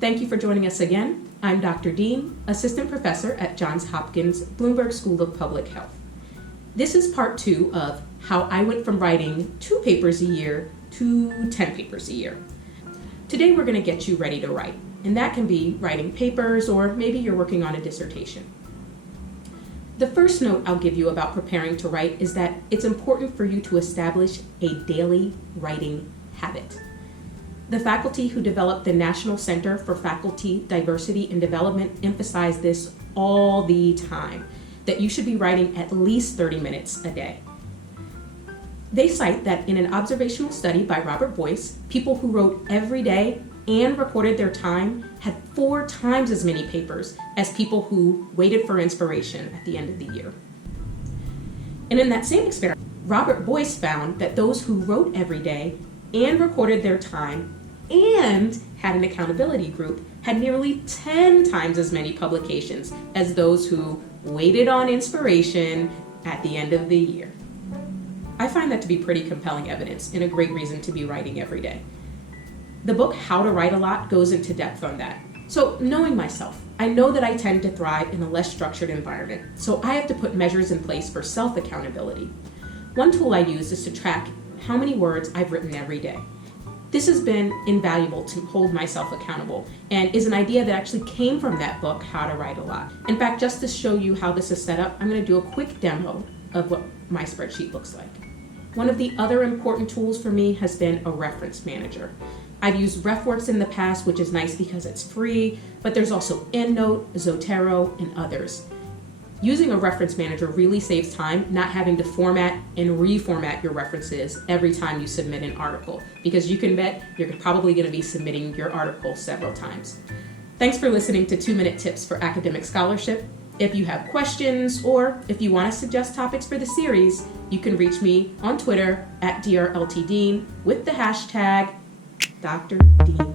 Thank you for joining us again. I'm Dr. Dean, Assistant Professor at Johns Hopkins Bloomberg School of Public Health. This is part 2 of how I went from writing 2 papers a year to 10 papers a year. Today we're going to get you ready to write, and that can be writing papers or maybe you're working on a dissertation. The first note I'll give you about preparing to write is that it's important for you to establish a daily writing habit. The faculty who developed the National Center for Faculty Diversity and Development emphasize this all the time, that you should be writing at least 30 minutes a day. They cite that in an observational study by Robert Boyce, people who wrote every day and recorded their time had 4 times as many papers as people who waited for inspiration at the end of the year. And in that same experiment, Robert Boyce found that those who wrote every day and recorded their time and had an accountability group had nearly 10 times as many publications as those who waited on inspiration at the end of the year. I find that to be pretty compelling evidence and a great reason to be writing every day. The book How to Write a Lot goes into depth on that. So knowing myself, I know that I tend to thrive in a less structured environment, so I have to put measures in place for self-accountability. One tool I use is to track how many words I've written every day. This has been invaluable to hold myself accountable and is an idea that actually came from that book, How to Write a Lot. In fact, just to show you how this is set up, I'm going to do a quick demo of what my spreadsheet looks like. One of the other important tools for me has been a reference manager. I've used RefWorks in the past, which is nice because it's free, but there's also EndNote, Zotero, and others. Using a reference manager really saves time not having to format and reformat your references every time you submit an article, because you can bet you're probably going to be submitting your article several times. Thanks for listening to 2-Minute Tips for Academic Scholarship. If you have questions or if you want to suggest topics for the series, you can reach me on Twitter at drltdean with the hashtag Dr. Dean.